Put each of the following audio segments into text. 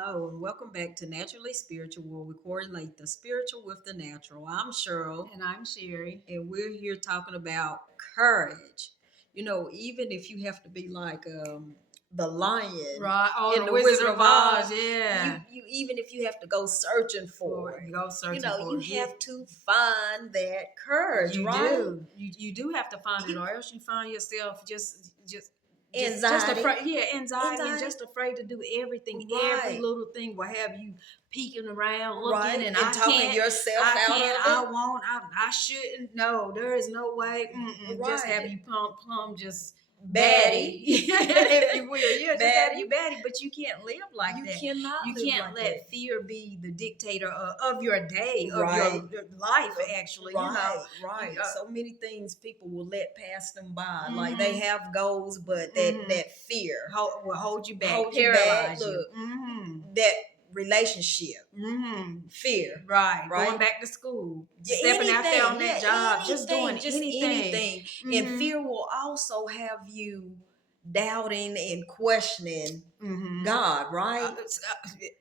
Hello, and welcome back to Naturally Spiritual, where we correlate the spiritual with the natural. I'm Cheryl, And I'm Sherry. and we're here talking about courage. Even if you have to be like the lion Right. Oh, in the the Wizard Wizard of of Oz, Oz. Yeah. you even if you have to go searching for For it, you go searching for you it. Yeah. have to find that courage, You right? do. You do have to find it, You or else you find yourself just anxiety, afraid. Yeah, anxiety and anxiety, just afraid to do everything. Every right, little thing will have you peeking around, looking, right, and and talking yourself I out can't, of I it, won't, I shouldn't. No, there is no way. Just have right, you plumb, just batty, baddie. if you will. Yeah, just have Baddie, you batty, but you can't live like you that. cannot You live can't like that. let fear be the dictator of your day, of Right. your life. Actually, Right, you, right. So many things people will let pass them by. Like they mhm, have goals, but that mhm. that fear Will hold you back, hold you back. paralyze you. Look, that relationship, Mm-hmm. fear, Right. right? Going back to school, Yeah, stepping out there anything, on yeah, that job, just anything, doing just anything. anything. And Mm-hmm. fear will also have you doubting and questioning Mm-hmm. God, right?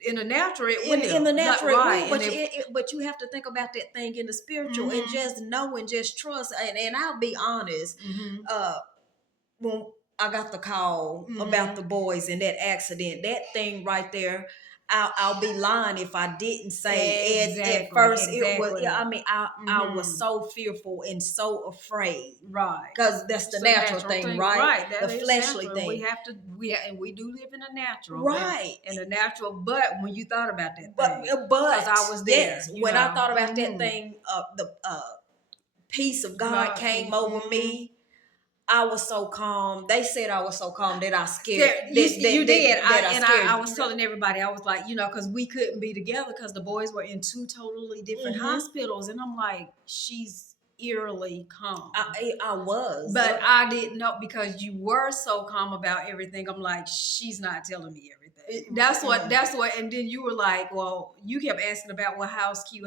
In the natural, it In the will. Not natural it right. will, And but if but you have to think about that thing in the spiritual and mm-hmm. just know and just trust. And I'll be honest, Mm-hmm. uh, when I got the call about Mm-hmm. the boys and that accident, that thing right there, I'll be lying if I didn't say at Exactly. first it was. Yeah, Exactly. I mean, I Mm-hmm. was so fearful and so afraid Right. because that's the It's a natural natural thing, thing, right? right? The That is fleshly natural, and we thing, have to. And we do live in a natural, right? and a natural. But when you thought about that But thing, because but I was there, yes, when I thought about that Mm-hmm. thing, the peace of God God, came over mm-hmm. me. I was so calm. They said I was so calm that I scared There, you did. that I I scared. was telling everybody, I was like, because we couldn't be together because the boys were in two totally different Mm-hmm. hospitals, and I'm like, she's eerily calm. I was, But I didn't know because you were so calm about everything. I'm like, she's not telling me everything. That's what. And then you were like, well, you kept asking about, well, how's Q?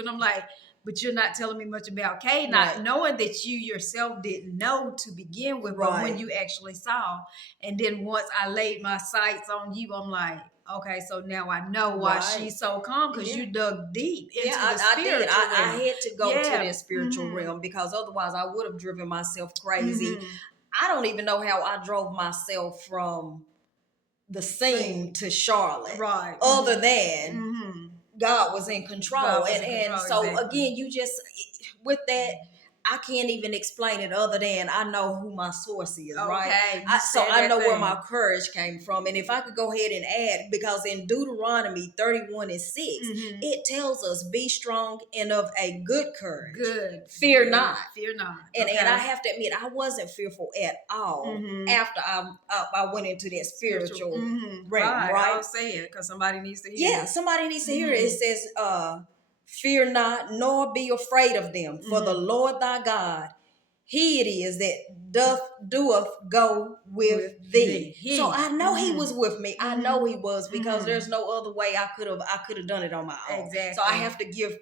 And I'm like, but you're not telling me much about K, not right, knowing that you yourself didn't know to begin with, but when right, you actually saw. And then once I laid my sights on you, I'm like, okay, so now I know why right. she's so calm because Yeah. you dug deep Yeah, into the I did. spiritual I realm. had to go to Yeah. that spiritual Mm-hmm. realm because otherwise I would have driven myself crazy. Mm-hmm. I don't even know how I drove myself from the scene to Charlotte, Right. other than Mm-hmm. God was in control. God was in And control, so exactly. again, you just with that, I can't even explain it other than I know who my source is, right? Okay, you So said I that know where thing. my courage came from. And if I could go ahead and add, because in Deuteronomy 31 and 6, Mm-hmm. it tells us, be strong and of a good courage. Good. Fear Good. not. Fear not. And Okay. I have to admit, I wasn't fearful at all Mm-hmm. after I went into that spiritual Mm-hmm. realm, right? I'll say it because somebody needs to hear Yeah, it. somebody needs to hear it. Mm-hmm. It says, fear not, nor be afraid of them, for the Mm-hmm. Lord thy God, he it is that doeth go with thee. He. So I know he Mm-hmm. was with me. I Mm-hmm. know he was, because Mm-hmm. there's no other way I could have done it on my own. Exactly. So I have to give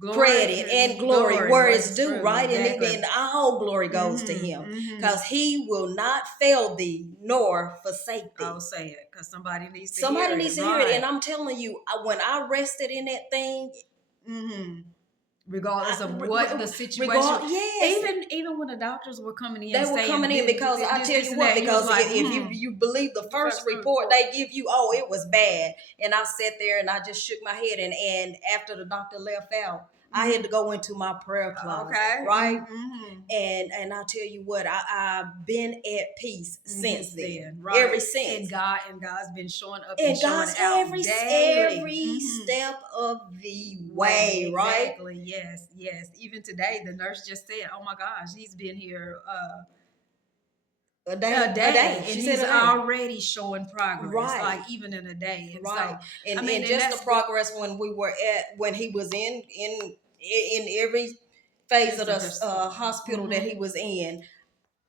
Glory, credit and glory where it's due, true. right? Exactly. And all glory goes to Mm-hmm. him, Mm-hmm. because he will not fail thee nor forsake thee. I'll say it because somebody needs to Somebody hear needs it. to hear it. And I'm telling you, when I rested in that thing, Mm-hmm. Regardless of re- what re- the situation, yes, even when the doctors were coming in, they were saying coming in, because I tell this you and what, that, he was because like, if you believe the first report they give you, oh, it was bad. And I sat there and I just shook my head, and after the doctor left out, I had to go into my prayer closet, okay, right? Mm-hmm. And I tell you what, I've been at peace since then, right? Ever since. And God's been showing up And showing God's out every daily. step of the way, right? Exactly. Yes, yes. Even today, the nurse just said, "Oh my gosh, he's been here A day, a day, and She he's said a day. already showing progress. Right. Like even in a day, and Right. so And I mean, and just that's the progress when he was in every phase of the hospital that Mhm. he was in.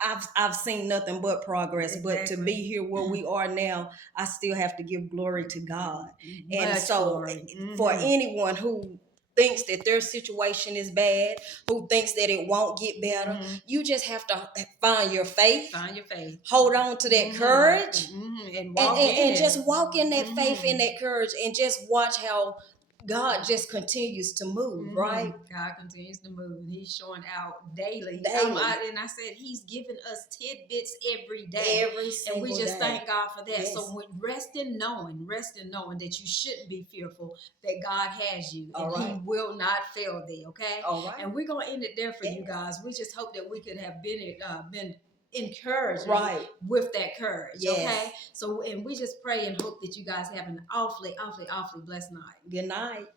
I've seen nothing but progress. But to Exactly. be here where we are now, I still have to give glory to God. And Much so glory. for Mhm. anyone who thinks that their situation is bad, who thinks that it won't get better. Mhm. You just have to find your faith, Find your faith. hold on to that courage, And walk in and it. just walk in that faith and Mhm. that courage, and just watch how God just continues to move, Mhm. right? God continues to move, and He's showing out daily. Daily. And I said He's giving us tidbits every day, Every and single we just day. thank God for that. Yes. So when rest in knowing that you shouldn't be fearful, that God has you, and All He right. will not fail thee. Okay, All right. and we're gonna end it there for you Yes. guys. We just hope that we could have been encouraged Right. with that courage. Yes. Okay, so and we just pray and hope that you guys have an awfully blessed night. Good night.